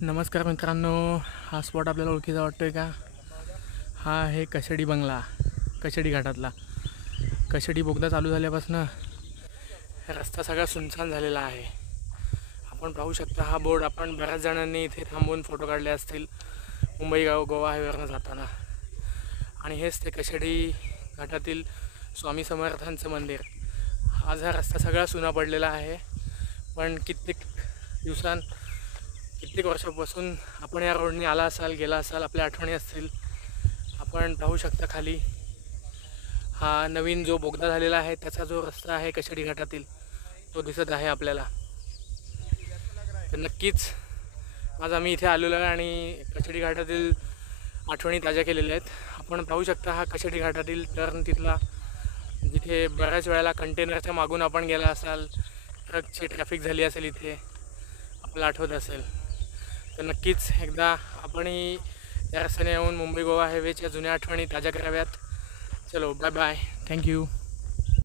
नमस्कार मित्रांनो, हा स्पॉट आपल्याला ओळखीचा वाटतोय का? हा आहे कशेडी बंगला, कशेडी घाटातला. कशेडी बोगदा चालू झाल्यापासून रस्ता सगळा सुनसान झालेला आहे. आपण पाहू शकता हा बोर्ड. आपण बऱ्याच जणांनी इथे थांबून फोटो काढले असतील मुंबई गोवा हायवेवरनं जाताना. आणि हेच ते कशेडी घाटातील स्वामी समर्थांचं मंदिर. आज हा रस्ता सगळा सुना पडलेला आहे, पण कित्येक वर्षापासून आपण या रोडने आला असाल, गेला असाल, आपल्या आठवणी असतील. आपण पाहू शकता खाली हा नवीन जो बोगदा झालेला आहे त्याचा जो रस्ता आहे कशेडी घाटातील तो दिसत आहे आपल्याला. तर नक्कीच आज आम्ही इथे आलेलो आहे आणि कशेडी घाटातील आठवणी ताज्या केलेल्या आहेत. आपण पाहू शकता हा कशेडी घाटातील टर्न तिथला, जिथे बऱ्याच वेळेला कंटेनरच्या मागून आपण गेला असाल, ट्रकची ट्रॅफिक झाली असेल, इथे आपल्याला आठवत असेल. तर नक्कीच एकदा आपणही या रस्त्याने येऊन मुंबई गोवा हायवेच्या जुन्या आठवणी ताज्या कराव्यात. चलो बाय बाय, थँक्यू.